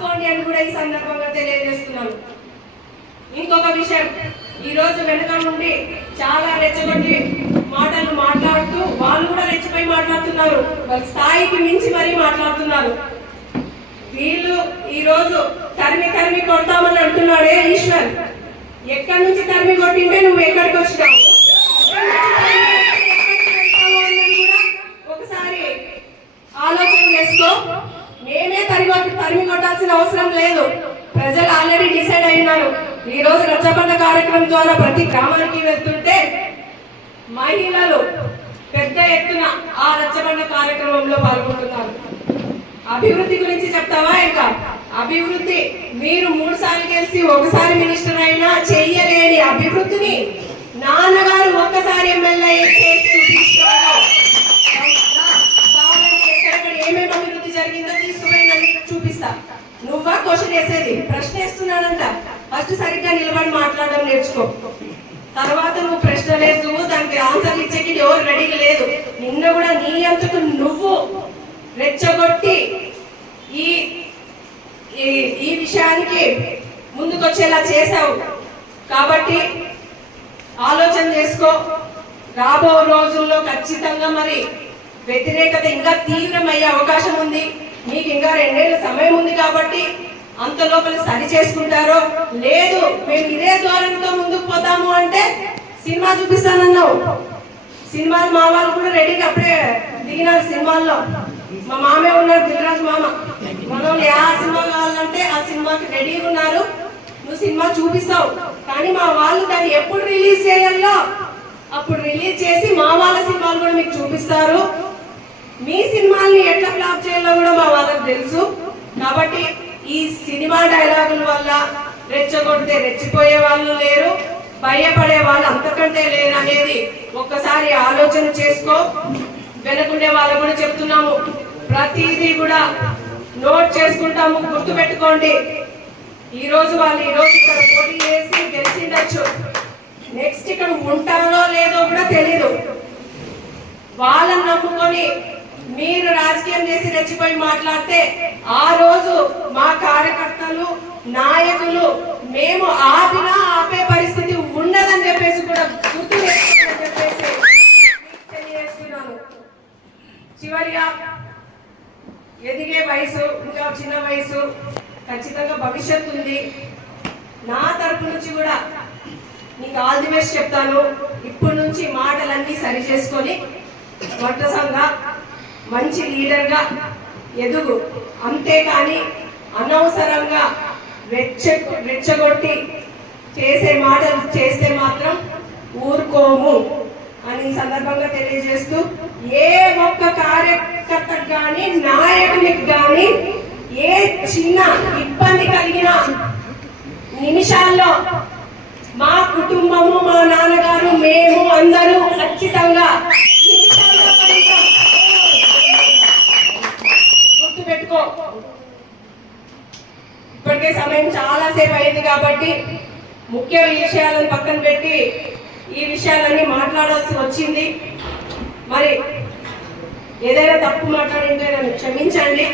రాసుకోండి అని కూడా ఈ సందర్భంగా తెలియజేస్తున్నాను ఇంకొక విషయం ఈరోజు వెనక నుండి చాలా రెచ్చగొట్టి మాటలు మాట్లాడుతూ వాళ్ళు కూడా రెచ్చిపోయి మాట్లాడుతున్నారు. వాళ్ళ స్థాయికి మించి మరీ మాట్లాడుతున్నారు. వీళ్ళు ఈరోజు తరిమి తరిమి కొడతామని అంటున్నాడే ఈశ్వర్. ఎక్కడి నుంచి తరిమి కొట్టింటే నువ్వు ఎక్కడికి వచ్చినావు? తరిమి అవసరం లేదు. ప్రజలు ఆల్రెడీ డిసైడ్ అయినారు. ఈ రోజు రచ్చబండ కార్యక్రమం ద్వారా ప్రతి గ్రామానికి వెళ్తుంటే మహిళలు పెద్ద ఎత్తున ఆ రచ్చబండ కార్యక్రమంలో పాల్గొంటున్నారు. అభివృద్ధి గురించి చెప్తావా ఇంకా? అభివృద్ధి మీరు మూడు సార్లు గెలిచి ఒకసారి మినిస్టర్ అయినా చెయ్యలేని అభివృద్ధిని నాన్నగారు ఒక్కసారి ఎమ్మెల్యే చేసి నువ్వా క్వశ్చన్ వేసేది ప్రశ్న వేస్తున్నాడంట. ఫస్ట్ సరిగ్గా నిలబడి మాట్లాడడం నేర్చుకో. తర్వాత నువ్వు ప్రశ్న లేదు దానికి ఆన్సర్ ఇచ్చేకి ఎవరు రెడీగా లేదు. నిన్న కూడా నీ అంతకు నువ్వు రెచ్చగొట్టి ఈ ఈ- ఈ విషయానికి ముందుకొచ్చేలా చేశావు. కాబట్టి ఆలోచన చేసుకో. రాబో రోజుల్లో ఖచ్చితంగా మరి వ్యతిరేకత ఇంకా తీవ్రమయ్యే అవకాశం ఉంది. మీకు ఇంకా రెండేళ్ళ సమయం ఉంది కాబట్టి అంత లోపల సరి చేసుకుంటారో? లేదు మేము ఇదే ద్వారంతో ముందుకు పోతాము అంటే సినిమా చూపిస్తానన్నావు. సినిమాలు మా వాళ్ళు కూడా రెడీగా అప్పుడే దిగినారు సినిమాల్లో. మా మామే ఉన్నారు దిగరాజు మామ. మనం ఏ సినిమా కావాలంటే ఆ సినిమాకి రెడీగా ఉన్నారు. నువ్వు సినిమా చూపిస్తావు. కానీ మా వాళ్ళు దాన్ని ఎప్పుడు రిలీజ్ చేయాలో? అప్పుడు రిలీజ్ చేసి మా వాళ్ళ సినిమాలు కూడా మీకు చూపిస్తారు. మీ సినిమాల్ని ఎట్లా ఫ్లాప్ చేయాలో కూడా మా వాళ్ళకి తెలుసు. కాబట్టి ఈ సినిమా డైలాగుల వల్ల రెచ్చగొడితే రెచ్చిపోయే వాళ్ళు లేరు భయపడే వాళ్ళు అంతకంటే లేరు అనేది ఒక్కసారి ఆలోచన చేసుకో. వెనకుండే వాళ్ళు కూడా చెప్తున్నాము. ప్రతిదీ కూడా నోట్ చేసుకుంటాము గుర్తు పెట్టుకోండి ఈ రోజు వాళ్ళు ఈ రోజు ఇక్కడ పోటీ చేసి గెలిచిండొచ్చు. నెక్స్ట్ ఇక్కడ ఉంటారో లేదో కూడా తెలియదు వాళ్ళని నమ్ముకొని మీరు రాజకీయం చేసి రెచ్చిపోయి మాట్లాడితే ఆ రోజు మా కార్యకర్తలు నాయకులు మేము ఆపినా ఆపే పరిస్థితి ఉండదని చెప్పేసి కూడా గుర్తు చెప్పేసి తెలియజేస్తున్నాను. చివరిగా ఎదిగే వయసు ఇంకా చిన్న వయసు ఖచ్చితంగా భవిష్యత్తు ఉంది. నా తరపు నుంచి కూడా నీకు ఆల్ ది బెస్ట్ చెప్తాను. ఇప్పటి నుంచి మాటలన్నీ సరి చేసుకొని వర్తసంగా మంచి లీడర్గా ఎదుగు. అంతేకాని అనవసరంగా రెచ్చ రెచ్చగొట్టి చేసే మాటలు చేస్తే మాత్రం ఊరుకోము అని ఈ సందర్భంగా తెలియజేస్తూ ఏ ఒక్క కార్యకర్తకు కానీ నాయకునికి కానీ ఏ చిన్న ఇబ్బంది కలిగిన నిమిషాల్లో మా కుటుంబము మా నాన్నగారు మేము అందరూ ఖచ్చితంగా నిమిషాల్లో పడతాం. గుర్తుపెట్టుకో ఇప్పటికే సమయం చాలా సేపు అయింది కాబట్టి ముఖ్య విషయాలను పక్కన పెట్టి ఈ విషయాలన్నీ మాట్లాడాల్సి వచ్చింది. మరి ఏదైనా తప్పు మాట్లాడింటే నన్ను క్షమించండి.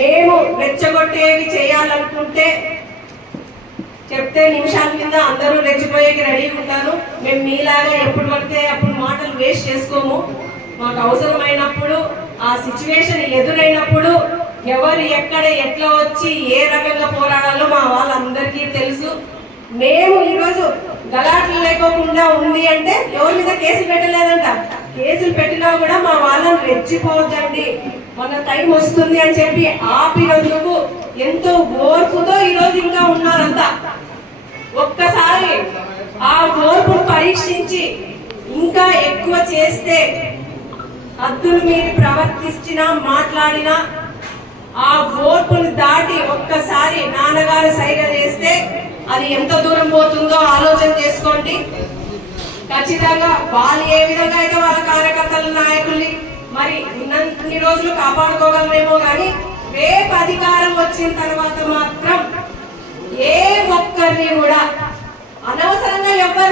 మేము రెచ్చగొట్టేవి చేయాలనుకుంటే చెప్తే నిమిషాల కింద అందరూ రెచ్చిపోయేకి రెడీ ఉంటారు. మేము మీలాగా ఎప్పుడు పడితే అప్పుడు మాటలు వేస్ట్ చేసుకోము. మాకు అవసరమైనప్పుడు ఆ సిచ్యువేషన్ ఎదురైనప్పుడు ఎవరు ఎక్కడ ఎట్లా వచ్చి ఏ రకంగా పోరాడాలో మా వాళ్ళందరికీ తెలుసు. మేము ఈరోజు గలాట్లు లేకోకుండా ఉంది అంటే ఎవరి మీద కేసులు పెట్టలేదంట. కేసులు పెట్టినా కూడా మా వాళ్ళని రెచ్చిపోవద్దండి మన టైం వస్తుంది అని చెప్పి ఆపినందుకు ఎంతో ఓర్పుతో ఈరోజు ఇంకా ఉన్నారంతా ఒక్కసారి ఆ ఓర్పును పరీక్షించి ఇంకా ఎక్కువ చేస్తే హద్దులు మీరు ప్రవర్తించినా మాట్లాడినా ఆ ఓర్పును దాటి ఒక్కసారి నాన్నగారు సైగ చేస్తే అది ఎంత దూరం పోతుందో ఆలోచన చేసుకోండి. ఖచ్చితంగా వాళ్ళు ఏ విధంగా అయితే వాళ్ళ కార్యకర్తల నాయకుల్ని మరి ఉన్నన్ని రోజులు కాపాడుకోగలరేమో కానీ రేపు అధికారం వచ్చిన తర్వాత మాత్రం ఏ ఒక్కరిని కూడా అనవసరంగా ఎవరిని